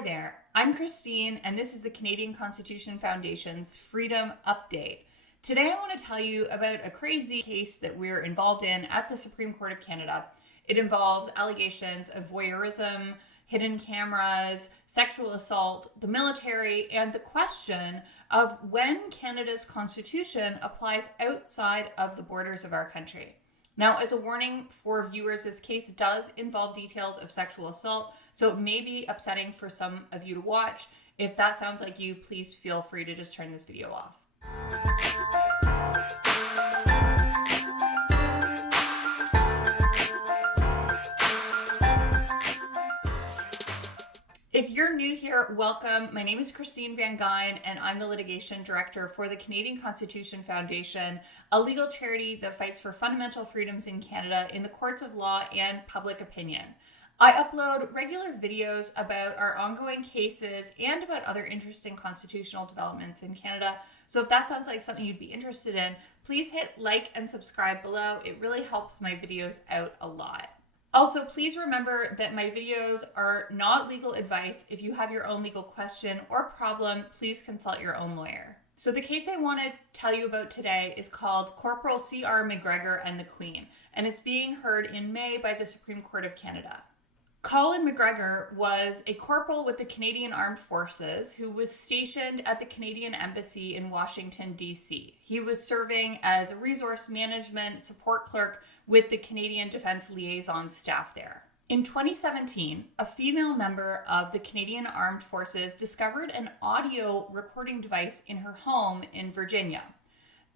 Hi there, I'm Christine, and this is the Canadian Constitution Foundation's Freedom Update. Today I want to tell you about a crazy case that we're involved in at the Supreme Court of Canada. It involves allegations of voyeurism, hidden cameras, sexual assault, the military, and the question of when Canada's Constitution applies outside of the borders of our country. Now, as a warning for viewers, this case does involve details of sexual assault, so it may be upsetting for some of you to watch. If that sounds like you, please feel free to just turn this video off. If you're new here, welcome. My name is Christine Van Gyn, and I'm the litigation director for the Canadian Constitution Foundation, a legal charity that fights for fundamental freedoms in Canada in the courts of law and public opinion. I upload regular videos about our ongoing cases and about other interesting constitutional developments in Canada. So if that sounds like something you'd be interested in, please hit like and subscribe below. It really helps my videos out a lot. Also, please remember that my videos are not legal advice. If you have your own legal question or problem, please consult your own lawyer. So the case I want to tell you about today is called Corporal C.R. McGregor and the Queen, and it's being heard in May by the Supreme Court of Canada. Colin McGregor was a corporal with the Canadian Armed Forces who was stationed at the Canadian Embassy in Washington, D.C. He was serving as a resource management support clerk with the Canadian Defense Liaison staff there. In 2017, a female member of the Canadian Armed Forces discovered an audio recording device in her home in Virginia.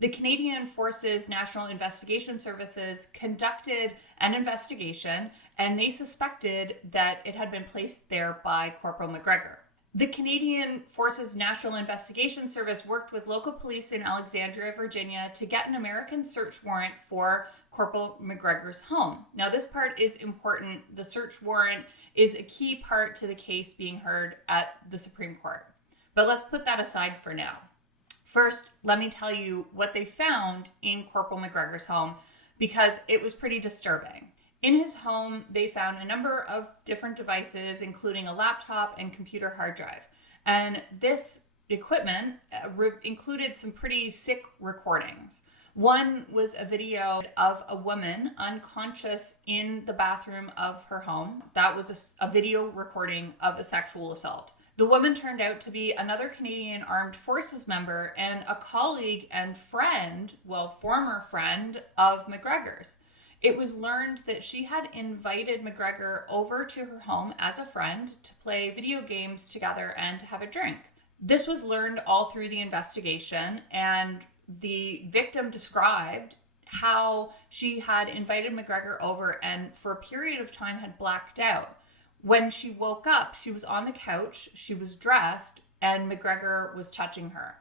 The Canadian Forces National Investigation Services conducted an investigation, and they suspected that it had been placed there by Corporal McGregor. The Canadian Forces National Investigation Service worked with local police in Alexandria, Virginia, to get an American search warrant for Corporal McGregor's home. Now, this part is important. The search warrant is a key part to the case being heard at the Supreme Court. But let's put that aside for now. First, let me tell you what they found in Corporal McGregor's home, because it was pretty disturbing. In his home, they found a number of different devices, including a laptop and computer hard drive. And this equipment included some pretty sick recordings. One was a video of a woman unconscious in the bathroom of her home. That was a video recording of a sexual assault. The woman turned out to be another Canadian Armed Forces member and a colleague and friend, former friend of McGregor's. It was learned that she had invited McGregor over to her home as a friend to play video games together and to have a drink. This was learned all through the investigation, and the victim described how she had invited McGregor over and for a period of time had blacked out. When she woke up, she was on the couch, she was dressed, and McGregor was touching her.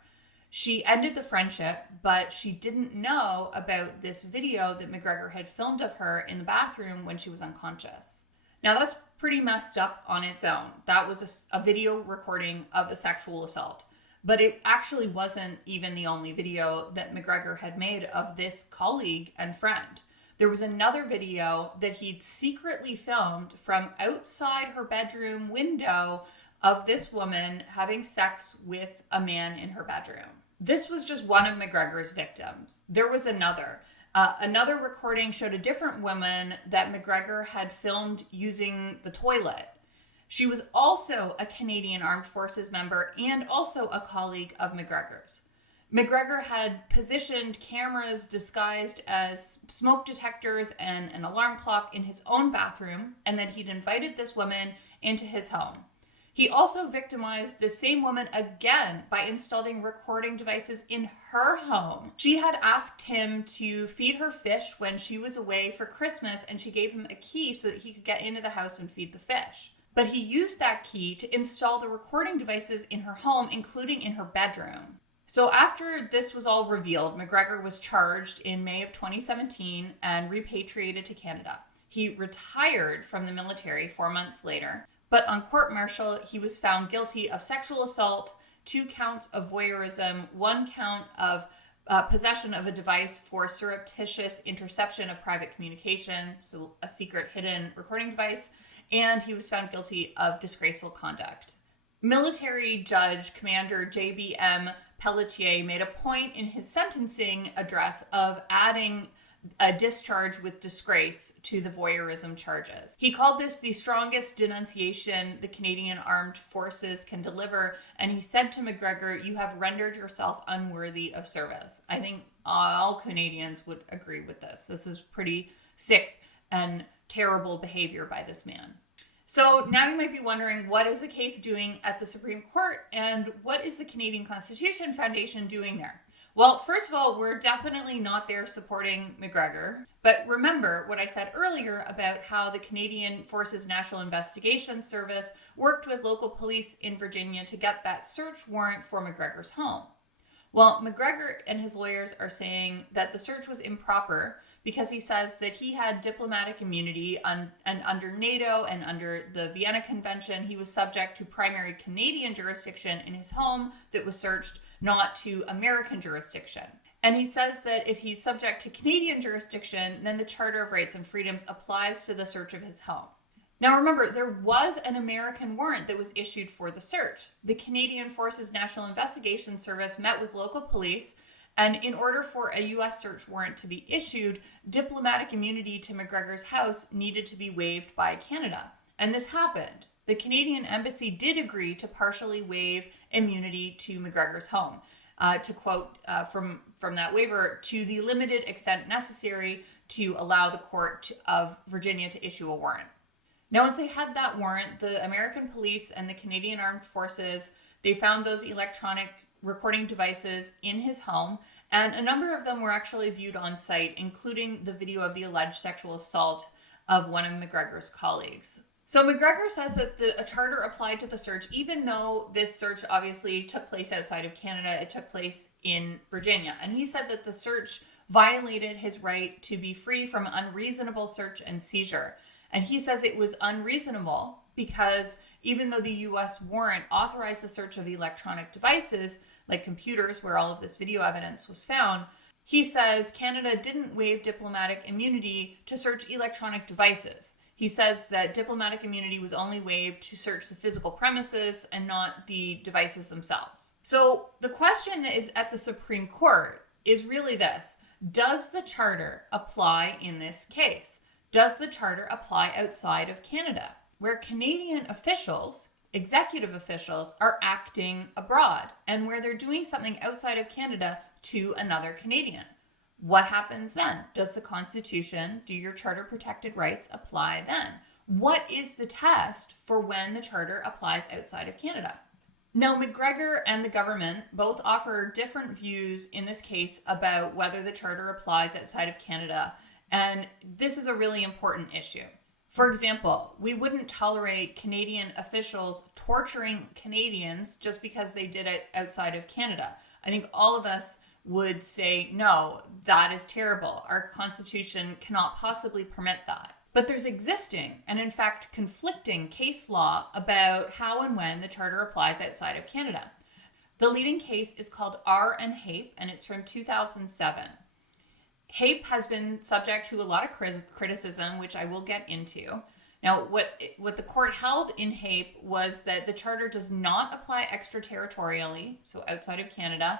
She ended the friendship, but she didn't know about this video that McGregor had filmed of her in the bathroom when she was unconscious. Now, that's pretty messed up on its own. That was a video recording of a sexual assault. But it actually wasn't even the only video that McGregor had made of this colleague and friend. There was another video that he'd secretly filmed from outside her bedroom window of this woman having sex with a man in her bedroom. This was just one of McGregor's victims. There was another. Another recording showed a different woman that McGregor had filmed using the toilet. She was also a Canadian Armed Forces member and also a colleague of McGregor's. McGregor had positioned cameras disguised as smoke detectors and an alarm clock in his own bathroom, and then he'd invited this woman into his home. He also victimized the same woman again by installing recording devices in her home. She had asked him to feed her fish when she was away for Christmas, and she gave him a key so that he could get into the house and feed the fish. But he used that key to install the recording devices in her home, including in her bedroom. So after this was all revealed, McGregor was charged in May of 2017 and repatriated to Canada. He retired from the military 4 months later, but on court-martial, he was found guilty of sexual assault, 2 counts of voyeurism, 1 count of possession of a device for surreptitious interception of private communication, so a secret hidden recording device, and he was found guilty of disgraceful conduct. Military Judge Commander J.B.M. Pelletier made a point in his sentencing address of adding a discharge with disgrace to the voyeurism charges. He called this the strongest denunciation the Canadian Armed Forces can deliver, and he said to McGregor, "You have rendered yourself unworthy of service." I think all Canadians would agree with this. This is pretty sick and terrible behavior by this man. So now you might be wondering, what is the case doing at the Supreme Court, and what is the Canadian Constitution Foundation doing there? Well, first of all, we're definitely not there supporting McGregor. But remember what I said earlier about how the Canadian Forces National Investigation Service worked with local police in Virginia to get that search warrant for McGregor's home. Well, McGregor and his lawyers are saying that the search was improper because he says that he had diplomatic immunity and under NATO and under the Vienna Convention, he was subject to primary Canadian jurisdiction in his home that was searched, not to American jurisdiction. And he says that if he's subject to Canadian jurisdiction, then the Charter of Rights and Freedoms applies to the search of his home. Now remember, there was an American warrant that was issued for the search. The Canadian Forces National Investigation Service met with local police, and in order for a U.S. search warrant to be issued, diplomatic immunity to McGregor's house needed to be waived by Canada. And this happened. The Canadian Embassy did agree to partially waive immunity to McGregor's home. To quote from that waiver, "to the limited extent necessary to allow the court of Virginia to issue a warrant." Now, once they had that warrant, the American police and the Canadian Armed Forces, they found those electronic recording devices in his home, and a number of them were actually viewed on site, including the video of the alleged sexual assault of one of McGregor's colleagues. So McGregor says that a charter applied to the search, even though this search obviously took place outside of Canada, it took place in Virginia. And he said that the search violated his right to be free from unreasonable search and seizure. And he says it was unreasonable because even though the U.S. warrant authorized the search of electronic devices, like computers where all of this video evidence was found, he says Canada didn't waive diplomatic immunity to search electronic devices. He says that diplomatic immunity was only waived to search the physical premises and not the devices themselves. So the question that is at the Supreme Court is really this: does the charter apply in this case? Does the charter apply outside of Canada, where Canadian officials, executive officials, are acting abroad and where they're doing something outside of Canada to another Canadian? What happens then? Does the Constitution, do your charter protected rights apply then? What is the test for when the charter applies outside of Canada? Now, McGregor and the government both offer different views in this case about whether the charter applies outside of Canada, and this is a really important issue. For example, we wouldn't tolerate Canadian officials torturing Canadians just because they did it outside of Canada. I think all of us would say, no, that is terrible. Our Constitution cannot possibly permit that. But there's existing and in fact conflicting case law about how and when the charter applies outside of Canada. The leading case is called R and Hape, and it's from 2007. Hape has been subject to a lot of criticism, which I will get into. Now, what the court held in Hape was that the charter does not apply extraterritorially, so outside of Canada,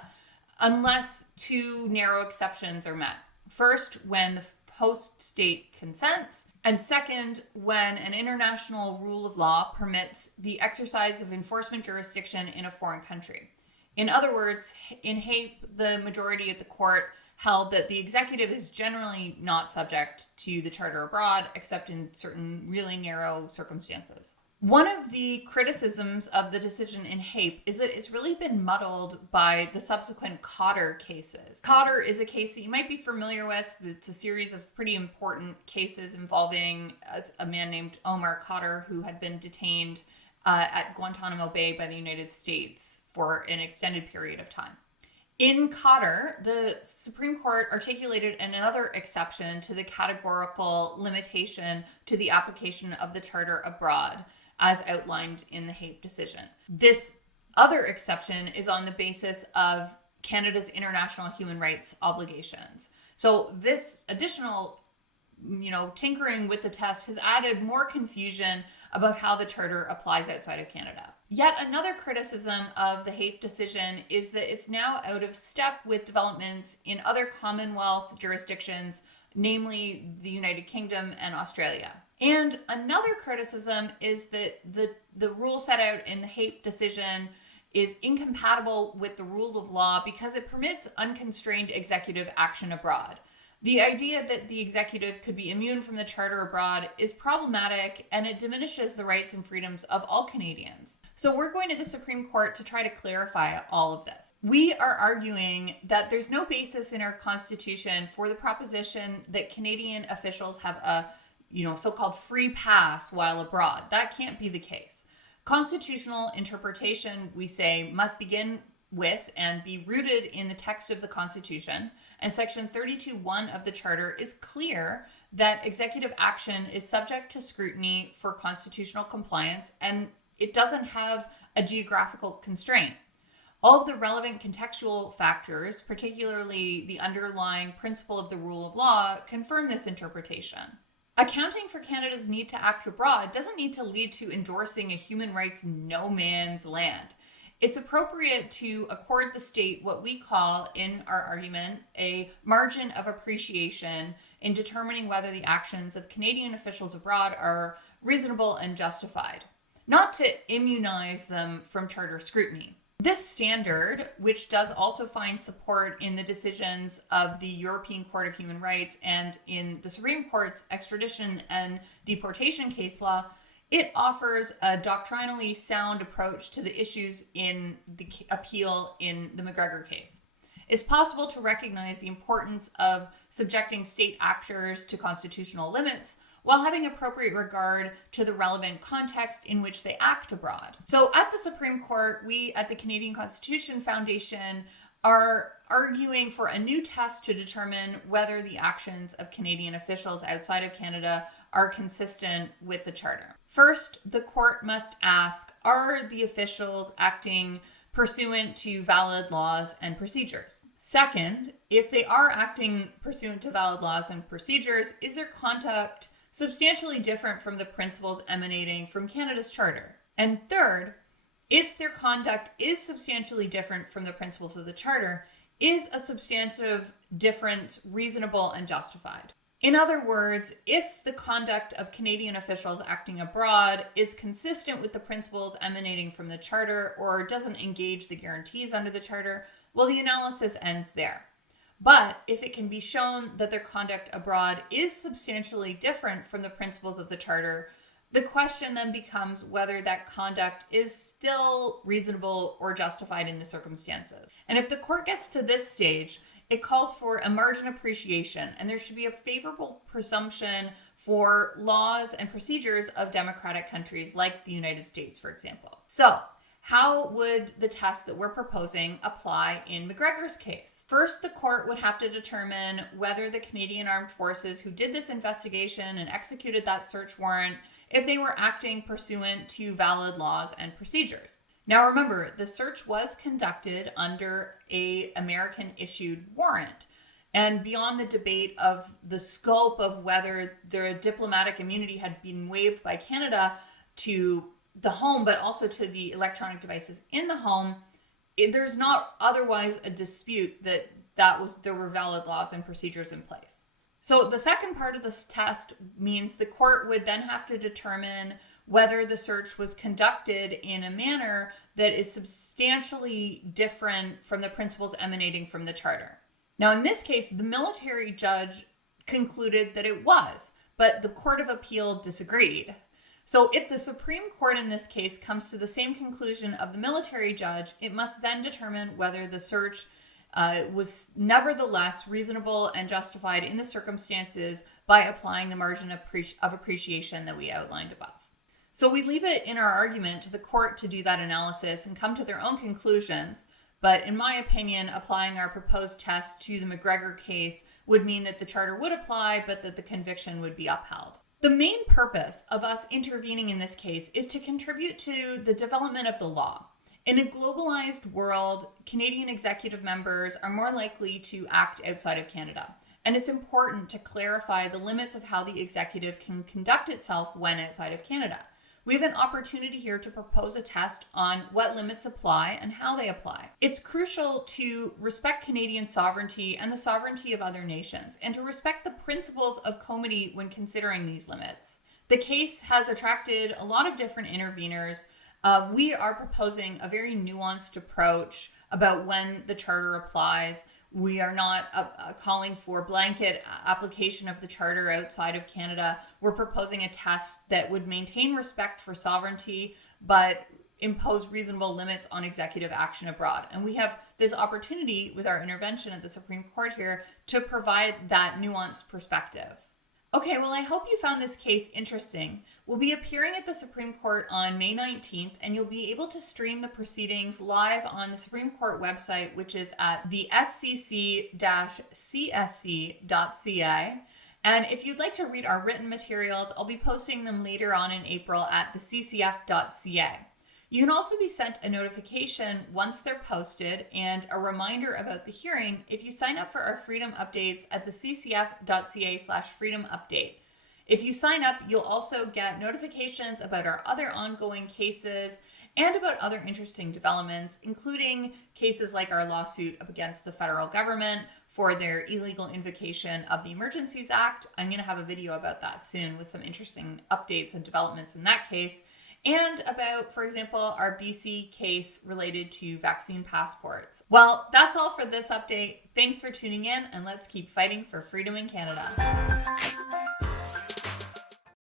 unless two narrow exceptions are met. First, when the host state consents, and second, when an international rule of law permits the exercise of enforcement jurisdiction in a foreign country. In other words, in Hape, the majority at the court held that the executive is generally not subject to the charter abroad, except in certain really narrow circumstances. One of the criticisms of the decision in Hape is that it's really been muddled by the subsequent Cotter cases. Cotter is a case that you might be familiar with. It's a series of pretty important cases involving a man named Omar Cotter, who had been detained at Guantanamo Bay by the United States for an extended period of time. In Cotter, the Supreme Court articulated another exception to the categorical limitation to the application of the charter abroad, as outlined in the Hape decision. This other exception is on the basis of Canada's international human rights obligations. So this additional, tinkering with the test has added more confusion about how the Charter applies outside of Canada. Yet another criticism of the HAPE decision is that it's now out of step with developments in other Commonwealth jurisdictions, namely the United Kingdom and Australia. And another criticism is that the rule set out in the HAPE decision is incompatible with the rule of law because it permits unconstrained executive action abroad. The idea that the executive could be immune from the Charter abroad is problematic, and it diminishes the rights and freedoms of all Canadians. So we're going to the Supreme Court to try to clarify all of this. We are arguing that there's no basis in our Constitution for the proposition that Canadian officials have a so-called free pass while abroad. That can't be the case. Constitutional interpretation, we say, must begin with and be rooted in the text of the Constitution. And Section 32(1) of the Charter is clear that executive action is subject to scrutiny for constitutional compliance, and it doesn't have a geographical constraint. All of the relevant contextual factors, particularly the underlying principle of the rule of law, confirm this interpretation. Accounting for Canada's need to act abroad doesn't need to lead to endorsing a human rights no man's land. It's appropriate to accord the state what we call, in our argument, a margin of appreciation in determining whether the actions of Canadian officials abroad are reasonable and justified, not to immunize them from Charter scrutiny. This standard, which does also find support in the decisions of the European Court of Human Rights and in the Supreme Court's extradition and deportation case law, it offers a doctrinally sound approach to the issues in the appeal in the McGregor case. It's possible to recognize the importance of subjecting state actors to constitutional limits while having appropriate regard to the relevant context in which they act abroad. So at the Supreme Court, we at the Canadian Constitution Foundation are arguing for a new test to determine whether the actions of Canadian officials outside of Canada are consistent with the Charter. First, the court must ask, are the officials acting pursuant to valid laws and procedures? Second, if they are acting pursuant to valid laws and procedures, is their conduct substantially different from the principles emanating from Canada's Charter? And third, if their conduct is substantially different from the principles of the Charter, is a substantive difference reasonable and justified? In other words, if the conduct of Canadian officials acting abroad is consistent with the principles emanating from the Charter or doesn't engage the guarantees under the Charter, well, the analysis ends there. But if it can be shown that their conduct abroad is substantially different from the principles of the Charter, the question then becomes whether that conduct is still reasonable or justified in the circumstances. And if the court gets to this stage, it calls for a margin appreciation, and there should be a favorable presumption for laws and procedures of democratic countries like the United States, for example. So, how would the test that we're proposing apply in McGregor's case? First, the court would have to determine whether the Canadian Armed Forces who did this investigation and executed that search warrant, if they were acting pursuant to valid laws and procedures. Now remember, the search was conducted under an American-issued warrant. And beyond the debate of the scope of whether their diplomatic immunity had been waived by Canada to the home, but also to the electronic devices in the home, there's not otherwise a dispute that there were valid laws and procedures in place. So the second part of this test means the court would then have to determine whether the search was conducted in a manner that is substantially different from the principles emanating from the Charter. Now, in this case, the military judge concluded that it was, but the Court of Appeal disagreed. So if the Supreme Court in this case comes to the same conclusion of the military judge, it must then determine whether the search was nevertheless reasonable and justified in the circumstances by applying the margin of appreciation that we outlined above. So we leave it in our argument to the court to do that analysis and come to their own conclusions. But in my opinion, applying our proposed test to the McGregor case would mean that the Charter would apply, but that the conviction would be upheld. The main purpose of us intervening in this case is to contribute to the development of the law. In a globalized world, Canadian executive members are more likely to act outside of Canada. And it's important to clarify the limits of how the executive can conduct itself when outside of Canada. We have an opportunity here to propose a test on what limits apply and how they apply. It's crucial to respect Canadian sovereignty and the sovereignty of other nations, and to respect the principles of comity when considering these limits. The case has attracted a lot of different interveners. We are proposing a very nuanced approach about when the Charter applies. We are not calling for blanket application of the Charter outside of Canada. We're proposing a test that would maintain respect for sovereignty, but impose reasonable limits on executive action abroad. And we have this opportunity with our intervention at the Supreme Court here to provide that nuanced perspective. Okay, well, I hope you found this case interesting. We'll be appearing at the Supreme Court on May 19th, and you'll be able to stream the proceedings live on the Supreme Court website, which is at the scc-csc.ca. And if you'd like to read our written materials, I'll be posting them later on in April at the ccf.ca. You can also be sent a notification once they're posted and a reminder about the hearing if you sign up for our freedom updates at the ccf.ca/freedom update. If you sign up, you'll also get notifications about our other ongoing cases and about other interesting developments, including cases like our lawsuit up against the federal government for their illegal invocation of the Emergencies Act. I'm going to have a video about that soon with some interesting updates and developments in that case. And about, for example, our BC case related to vaccine passports. Well, that's all for this update. Thanks for tuning in, and let's keep fighting for freedom in Canada.